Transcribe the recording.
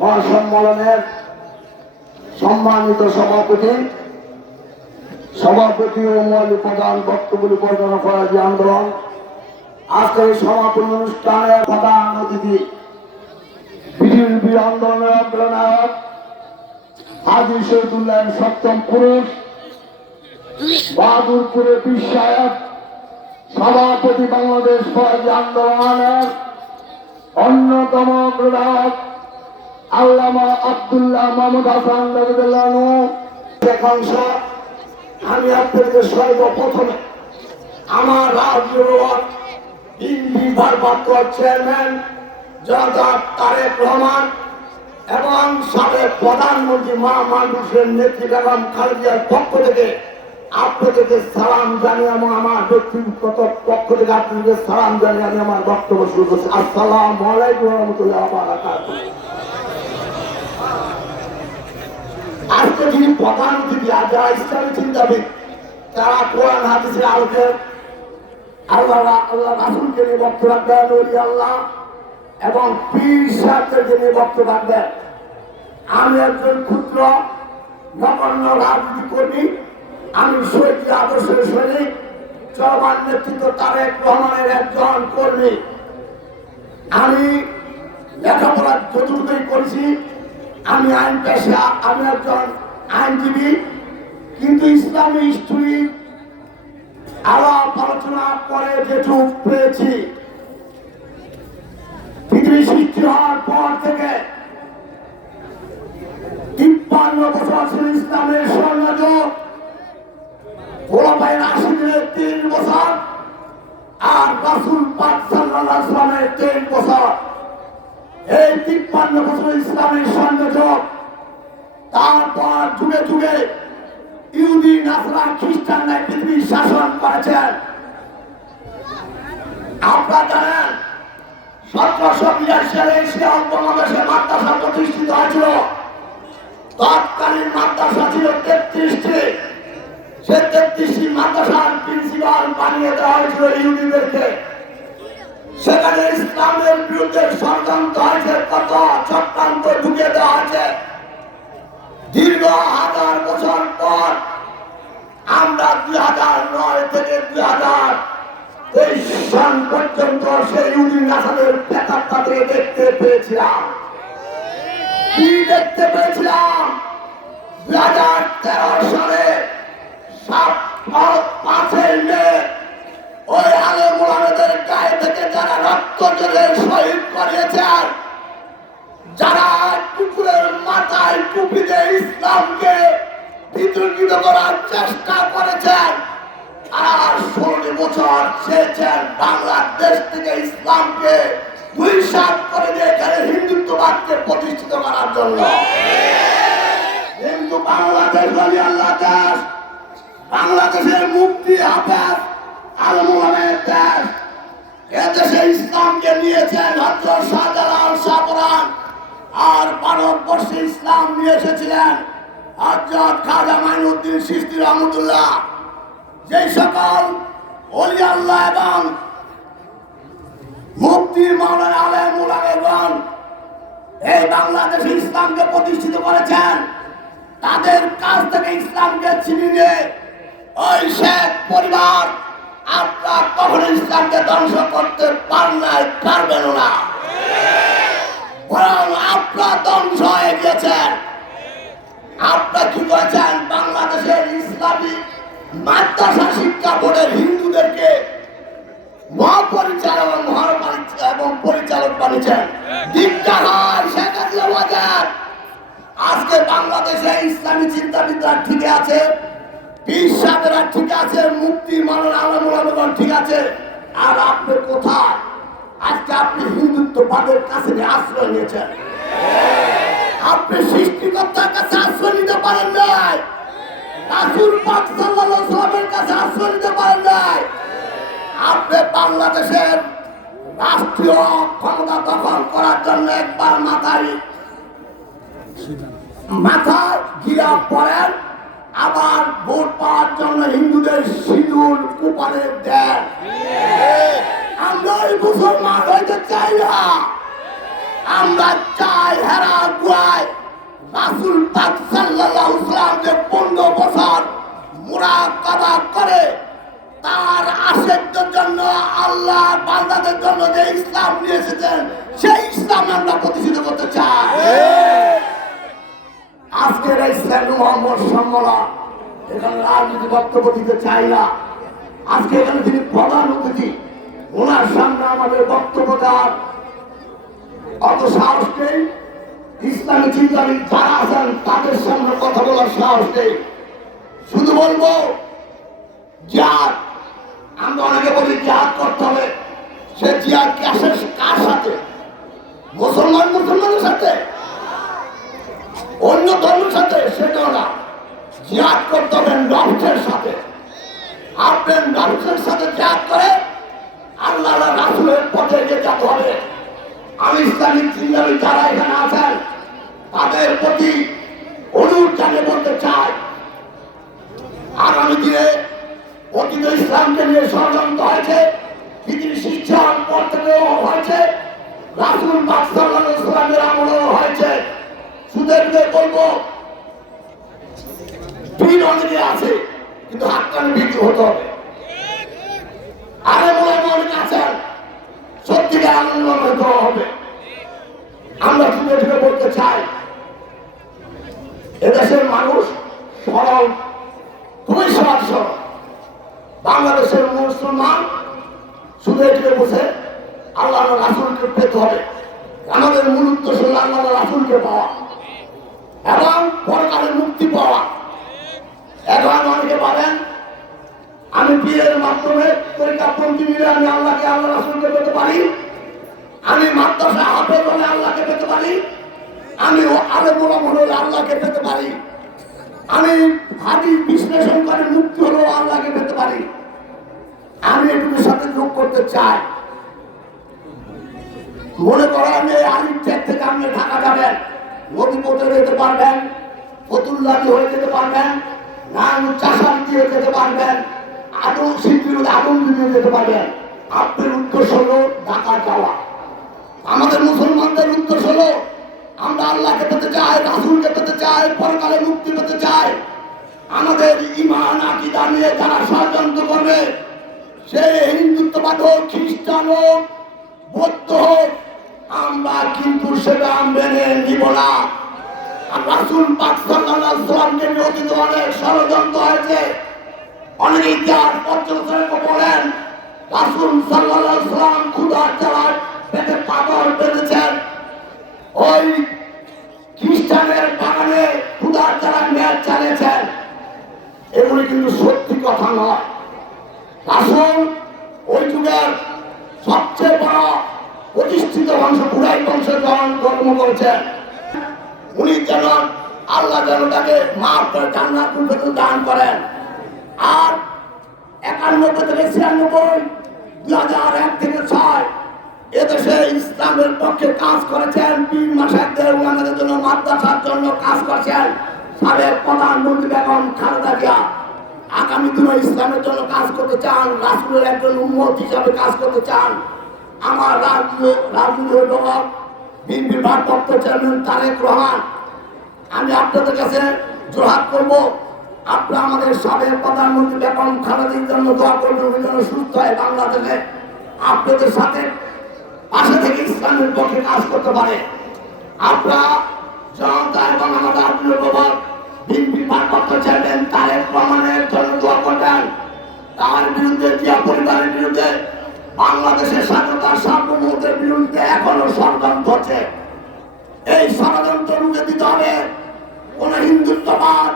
মহাসম্মেলনের সম্মানিত সভাপতি ও মৌলিক প্রধান বক্তব্য পরিচালনা করা যে আন্দোলন আজকের এই সমাপনী অনুষ্ঠানের প্রধান অতিথি বিজেপি আন্দোলনের অগ্রনায়ক হাজী শহীদুল্লাহ সপ্তম পুরুষ বাহাদুরপুরে বিশ্বায়ক সভাপতি বাংলাদেশ ফরাজি আন্দোলনের অন্যতম অগ্রনায়ক আল্লামা আব্দুল্লাহ মাহমুদ হাসান রাদিয়াল্লাহু একাংশ। আমি আপনাদের সর্বপ্রথমে আমার রাজ্যের বিএনপি ভারপ্রাপ্ত চেয়ারম্যান জনাব তারেক রহমান এবং সাবেক প্রধানমন্ত্রী মানুষের নেত্রী বেগম খালেদার পক্ষ থেকে আপনাদেরকে সালাম জানিয়ে এবং আমার ব্যক্তিগত পক্ষ থেকে আপনাদের সালাম জানিয়ে আমি আমার বক্তব্য শুরু করছি। আসসালামু আলাইকুম ওয়া রাহমাতুল্লাহি ওয়া বারাকাতুহু। আজকে যিনি প্রধান অতিথি যারা ইসলামী চিন্তাবিদ তারা কোরআন হাদিসের আলোকে আল্লাহ রাসূলকে নিয়ে বক্তব্য রাখবেন, ওলি আল্লাহ এবং পীর সাহেবদেরকে নিয়ে বক্তব্য রাখবেন। আমি একজন ক্ষুদ্র নগণ্য রাজনীতি কর্মী, আমি শহীদ আদর্শের সৈনিক, চলমান নেতৃত্ব তারেক রহমানের একজন কর্মী। আমি লেখাপড়া যতটুকুই করেছি, আমি আইন পেশা, আমি একজন আইনজীবী, কিন্তু ইসলামী হিস্ট্রি আলাপ আলোচনা করে যেটুক পেয়েছি পৃথিবী সৃষ্টি হওয়ার পর থেকে 53 বছর ছিল ইসলামের স্বর্ণযুগ, খোলাফায়ে রাশিদের 3 বছর আর রাসূল পাক সাল্লাল্লাহু আলাইহি ওয়াসাল্লামের 3 বছর। এই 53 বছর ইসলামের স্বর্ণযুগ। তারপর যুগে যুগে ইহুদি নাসরা খ্রিস্টানরা পৃথিবীর শাসন করেছেন। আপনারা জানেন 1782 সালে ইসলাম বাংলাদেশে মাদ্রাসা প্রতিষ্ঠিত হয়েছিল। তৎকালীন মাদ্রাসা ছিল 33টি। সে 33টি মাদ্রাসার প্রিন্সিপাল বানিয়ে দেওয়া হয়েছিল ইহুদিদেরকে। সেখানে ইসলামের বিরুদ্ধে ষড়যন্ত্র হয়েছে, কত চক্রান্ত ঢুকিয়ে দেওয়া হয়েছে। দীর্ঘ 1000 বছর পর আমরা 2009 থেকে 2023 সাল পর্যন্ত সেই ইহুদি নাসাদের প্রেতাত্মা থেকে দেখতে পেয়েছিলাম। কি দেখতে পেয়েছিলাম? 2013 সালে 5 মে ওই আলেম ওলামাদের গায়ে থেকে যারা রক্ত জলে শহীদ করিয়েছেন, যারা কুকুরের মাথায় টুপি দিয়ে ইসলামকে বিতর্কিত করার চেষ্টা করেছেন, আর 16 বছর চেয়েছেন বাংলাদেশ থেকে ইসলামকে ধূলিসাৎ করে দিয়ে এখানে হিন্দুত্ববাদকে প্রতিষ্ঠিত করার জন্য। কিন্তু বাংলাদেশ বলি আল্লাহ দেশ, বাংলাদেশের মুক্তি হাফেজ আলেম ওলামাদের দেশ। এদেশে ইসলামকে নিয়েছেন হযরত শাহজালাল শাহপরাণ, আর ভারতবর্ষে ইসলাম নিয়ে এসেছিলেন হযরত খাজা মাইনুদ্দিন চিশতি রহমাতুল্লাহ। যেই সকল ওলি আল্লাহ এবং মুফতি মাওলানা আলেম ওলামাগণ এই বাংলাদেশে ইসলামকে প্রতিষ্ঠিত করেছেন, তাদের কাছ থেকে ইসলামকে ছিনিয়ে ওই শেখ পরিবার আপনারা কখনো ইসলামকে ধ্বংস করতে পারবেন না, বরং আপনারা ধ্বংস হয়ে গিয়েছেন। আপনারা কি করেছেন? বাংলাদেশের ইসলামী মাদ্রাসা শিক্ষা বোর্ডের হিন্দুদেরকে মহাপরিচালক এবং পরিচালক বানিয়েছেন। শেখ হাসিনা বাজার। আজকে বাংলাদেশে ইসলামী চিন্তাবিদরা ঠিক আছে, পীর সাহেবরা ঠিক আছে, মুফতি মাওলানা আলেম ওলামাগণ ঠিক আছে, আর আপনি কোথায়? আজকে আপনি হিন্দুত্ববাদের কাছে আশ্রয় নিয়েছেন। আপনি সৃষ্টিকর্তার কাছে আশ্রয় নিতে পারেন নাই, রাসূল পাক সাল্লাল্লাহু আলাইহি ওয়াসাল্লামের কাছে আশ্রয় নিতে পারেন নাই। আপনি বাংলাদেশের রাষ্ট্রীয় ক্ষমতা দখল করার জন্য একবার মাথায় গিরা পড়েন, আবার ভোট পাওয়ার জন্য হিন্দুদের সিঁদুর কুপানে দেন। আমরা এই মুসলমান হইতে চাই না, আমরা চাই হেরা গুয়ায় রাসূল পাক সাল্লাল্লাহু আলাইহি ওয়াসাল্লাম যে 15 বছর মুরাকাবা করে তার আশেকদের জন্য আল্লাহ বান্দাদের জন্য যে ইসলাম নিয়ে এসেছেন সেই ইসলাম আমরা প্রতিষ্ঠিত করতে চাই। আজকের ইসলাম মোহাম্মদ সম্মেলন এখানে রাজনীতি বক্তব্য দিতে চাই না। আজকে এখানে তিনি প্রধান অতিথি, ওনার সামনে আমাদের বক্তব্য দেওয়ার অত সাহস নেই। ইসলামী চিন্তাবিদ যারা আছেন তাদের সামনে কথা বলার সাহস নেই। শুধু বলবো জিহাদ, আমরা অনেকে বলি জিহাদ করতে হবে। সে জিহাদ কার সাথে? মুসলমানের সাথে, অন্য ধর্মের সাথে সেটাও না। জিহাদ করতে হবে নফসের সাথে। আপনি নফসের সাথে জিহাদ করে আল্লাহ রাসূলের পথে এগিয়ে যেতে হবে। আমি ইসলামী চিন্তাবিদ যারা এখানে আছেন তাদের প্রতি অনুরোধ জানিয়ে বলতে চাই, আগামী দিনে অতীত ইসলামকে নিয়ে ষড়যন্ত্র হয়েছে, পৃথিবীর শিক্ষার পর থেকেও হয়েছে, রাসূল পাক সাল্লাল্লাহু আলাইহি ওয়াসাল্লামের আমলেও হয়েছে। সুদেরকে বলবো ভিড় অনেকে আছে, কিন্তু হাক্কানি ভিড় হতে হবে। আরে অনেক আছেন, সত্যিকার আনন্দ হতে হবে। আমরা সুদেরকে বলতে চাই এদেশের মানুষ সরল, খুবই সহজ সরল। বাংলাদেশের মুসলমান শুধু এটিকে বসে আল্লাহ রাসূলকে পেতে হবে। আমাদের মূল উদ্দেশ্য হল আল্লাহ রাসূলকে পাওয়া এবং পরকালের মুক্তি পাওয়া। এখন অনেকে বলেন আমি বিয়ের মাধ্যমে পরীক্ষাপন্থী মিলে আমি আল্লাহ রাসূলকে পেতে পারি, আমি মাদ্রাসা হাফেজ হলে আল্লাহকে পেতে পারি, আমি আলেম ওলামা হলে আল্লাহকে পেতে পারি, আমি হাদিস বিশ্লেষণ করে মুক্তি হলেও আল্লাহকে পেতে পারি। আমি এটুকুর সাথে যোগ করতে চাই। মনে করেন এই আলিমচেক থেকে আপনি ঢাকা যাবেন, নদীপথে যেতে পারবেন, ফতুল্লাহি হয়ে যেতে পারবেন, চাষার দিয়ে যেতে পারবেন, আদম সিদ্ধির আদম দিয়ে যেতে পারবেন। আপনার উদ্দেশ্য হলো ঢাকা যাওয়া। আমাদের মুসলমানদের উদ্দেশ্য হলো আমরা আল্লাহকে পেতে চাই, রাসূলকে পেতে চাই, পরকালে মুক্তি পেতে চাই। আমাদের ঈমান আকীদা নিয়ে যারা ষড়যন্ত্র করবে, সে হিন্দুত্ববাদ হোক, খ্রিস্টান হোক, বৌদ্ধ হোক, আমরা কিন্তু সেটা মেনে নিব না। রাসূল পাক সাল্লাল্লাহু আলাইহি ওয়াসাল্লামকে অতীত অনেক ষড়যন্ত্র হয়েছে। অনেক ইতিহাস পর্যবেক্ষক বলেন রাসূল সাল্লাল্লাহু আলাইহি ওয়াসাল্লাম ক্ষুধার জ্বালায় পেটে পাথর বেঁধেছেন, ওই খ্রিস্টানের বাগানে ক্ষুধার জ্বালায় মেয়াদ চালিয়েছেন। এগুলি কিন্তু সত্যি কথা নয়। রাসূল ওই যুগের সবচেয়ে বড় প্রতিষ্ঠিত বংশ কুরাইশ বংশের জন্ম করেছেন। উনি যেন আল্লাহ যেন তাকে মাফ করে জান্নাতুল ফেরদৌস দান করেন। আর 91 থেকে 96, 2001 থেকে 6 এদেশে ইসলামের পক্ষে কাজ করেছেন। পীর মাশায়েখদের ওলামাদের জন্য, মাদ্রাসার জন্য কাজ করেছেন সাবেক প্রধানমন্ত্রী বেগম খালেদা জিয়া। আগামী দিনে ইসলামের জন্য কাজ করতে চান, রাসূলের একজন উম্মত হিসাবে কাজ করতে চান। আমার রাজনীতি অভিভাবক বিএনপির ভারপ্রাপ্ত চেয়ারম্যান তারেক রহমান, আমি আপনাদের কাছে জোহার করব, আপনারা আমাদের সাবেক প্রধানমন্ত্রী বেগম খালেদার জন্য দোয়া করবেন, উনি যেন সুস্থ হয় বাংলাদেশে আপনাদের সাথে পাশে থেকে ইসলামের পক্ষে কাজ করতে পারে। আপনারা জনতা এবং আমাদের অভিভাবক বিএনপির ভারপ্রাপ্ত চেয়ারম্যান তারেক রহমানের জন্য দোয়া করবেন। তার বিরুদ্ধে, জিয়া পরিবারের বিরুদ্ধে, বাংলাদেশের স্বাধীনতার সার্বভৌমত্বের বিরুদ্ধে এখনো ষড়যন্ত্র হচ্ছে। এই ষড়যন্ত্র রুখে দিতে হবে। কোন হিন্দুত্ববাদ